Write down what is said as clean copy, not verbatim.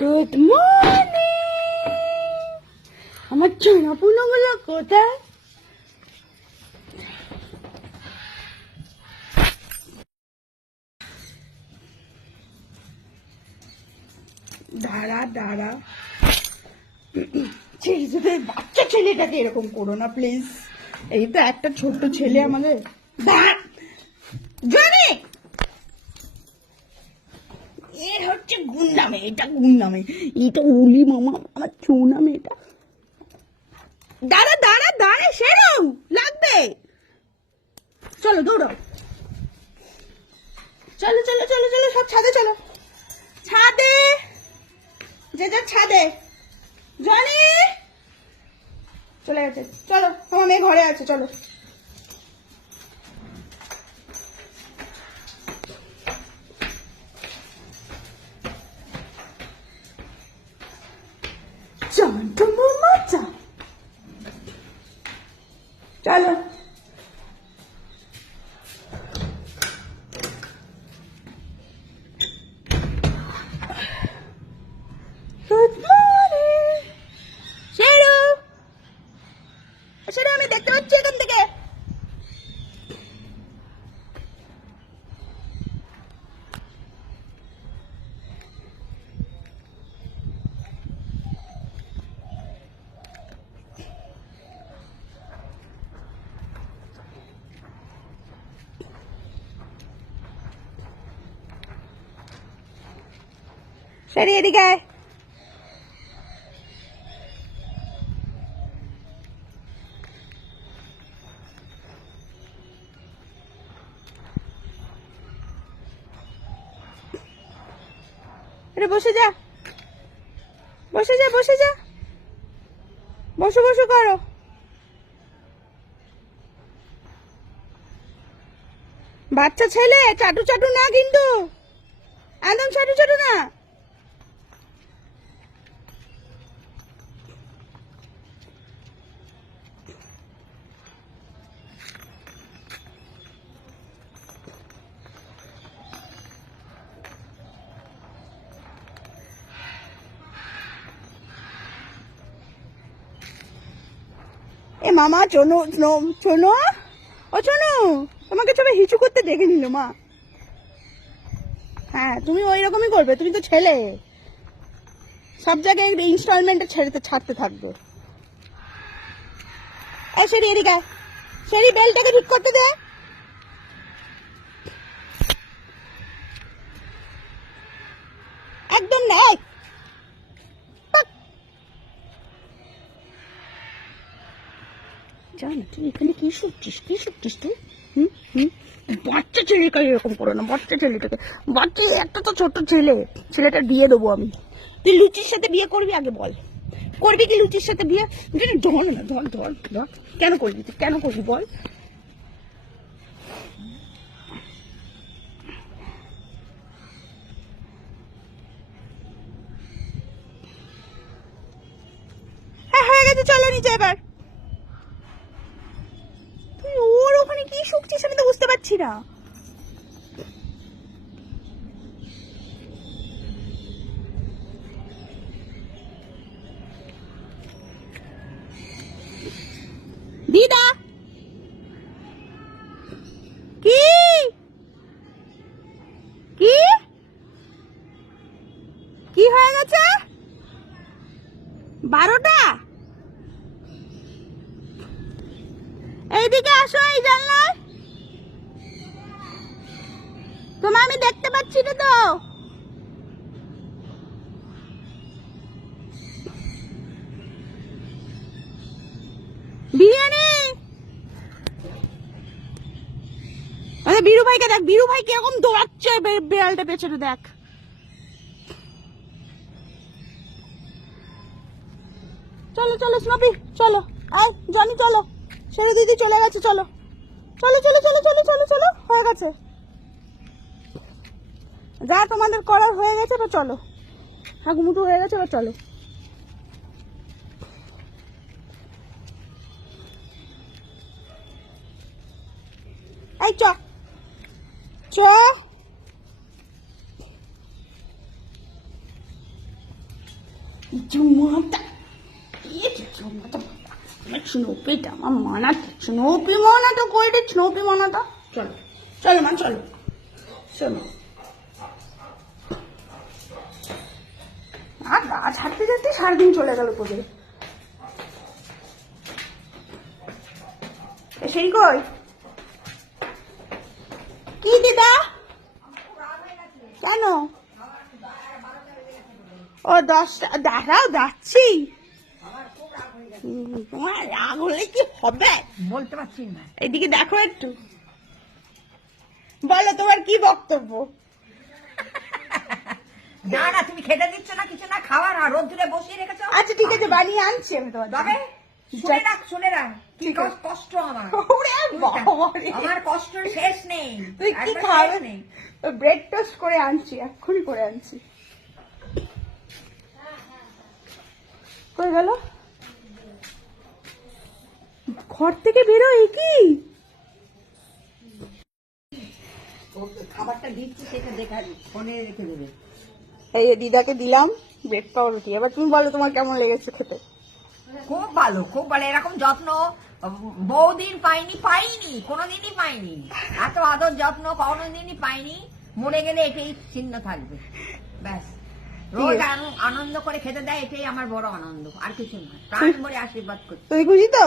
Good morning. আমার সোনাপুনাগুলো কোথায়? দাঁড়া দাঁড়া, বাচ্চা ছেলেটাকে এরকম করো না প্লিজ। এই তো একটা ছোট্ট ছেলে আমাদের। জানি এ হচ্ছে গুন্ডামে, এটা গুন্ডামে, এটা ওলি মামা আমার চৌনামে। এটা দাঁড়া দাঁড়া দাঁড়া, সেরম লাগবে। চলো দৌড়ো, চলো চলো চলো চলো, সব ছাদে চলো, ছাদে, যে যার ছাদে। জনি চলে গেছে, চলো তোমার মেয়ে ঘরে আছে, চলো। চলো গুড মর্নিং। শেরু, শেরু আমি দেখতে পাচ্ছি এখান থেকে। শেরি এদিকে আয়। বসে যা, বসে যা, বসে যা, বসো বসো করো। বাচ্চা ছেলে, চাটু চাটু না কিন্তু, একদম চাটু চাটু না। এ মামা চনো শোনো, ও শোনো, তোমাকে সবাই হিচু করতে দেখে নিল মা। হ্যাঁ তুমি ওই রকমই করবে, তুমি তো ছেলে, সব জায়গায় ইনস্টলমেন্টে ছাড়তে থাকবে। এ সেরি এদিকে, সেরি বেলটাকে ঠিক করতে দে। একদম না, জানা তুই এখানে কি শুকছিস, কি শুকছিস তুই? হুম হুম, বাচ্চা ছেলেকে এরকম করো না, বাচ্চা ছেলেটাকে। বাচ্চা একটা তো ছোট্ট ছেলে, ছেলেটা বিয়ে দেবো আমি। তুই লুচির সাথে বিয়ে করবি আগে বল, করবি কি লুচির সাথে বিয়ে? ধর না, ধর ধর ধর, কেন করবি তুই, কেন করবি বল? হ্যাঁ হয়ে গেছে, চলো নিচে এবার। তুই ওর ওখানে কি শুকছিস আমি তো বুঝতে পারছি না। দিদা কি কি কি হয়ে গেছে? 12টা, এইদিকে আসো, এই জানলায়। তোমার আমি দেখতে পাচ্ছি না তো। বিরিয়ানি, আরে বীরু ভাইকে দেখ, বীরু ভাই কিরকম দৌড়াচ্ছে বেড়ালটা পেছনে দেখ। চলো চলো স্নপি, চলো আয় জনি, চলো সেরে দিদি চলে গেছে, চলো চলো চলো চলো চলো চলো চলো, হয়ে গেছে যা তোমাদের করার হয়ে গেছে, এবার চলো। হাগুমুটু হয়ে গেছে, এবার চলো। এই চ চ, চুমাটা চুমাটা স্নোপিটা আমার মানাটা স্নোপি মানাটা কই রে স্নোপি মানাটা চলো চলো মা চলো চলো আর গাছ হাঁটতে হাঁটতে সারাদিন চলে গেল তোদের সেই কই কি দিদা কেন ও 10টা দাঁড়াও যাচ্ছি তোমার রাগ হলে কি হবে বলতে পারছি না। এদিকে দেখো একটু বলো তোমার কি বক্তব্য না না, তুমি খেতে দিচ্ছ না, কিছু না, খাবার আর রোদ্দুরে বসিয়ে রেখেছো। আচ্ছা ঠিক আছে বানিয়ে আনছি আমি তোমার তবে শুনে রাখ কি ঠিক আছে। কষ্ট আমার। ওরে বাবা রে। আমার কষ্টের শেষ নেই। তুই কি একবার খাবে শেষ নেই। ব্রেড টোস্ট করে আনছি এক্ষুনি করে আনছি কই গেল ঘর থেকে বেরোয় কি খাবারটা দিচ্ছি সেটা দেখাবি, ফোনে রেখে দেবে। এই যে দিদাকে দিলাম ব্রেড পাউরুটি এবার তুমি বলো তোমার কেমন লেগেছে খেতে খুব ভালো, খুব ভালো। এরকম যত্ন বহুদিন পাইনি, কোনোদিনই পাইনি। এত আদর যত্ন কোনোদিনই পাইনি। মরে গেলে এটাই চিহ্ন থাকবে, ব্যাস। রোজ আনন্দ করে খেতে দেয়, এটাই আমার বড় আনন্দ, আর কিছু না। প্রাণ ভরে আশীর্বাদ করছি। তুই খুশি তো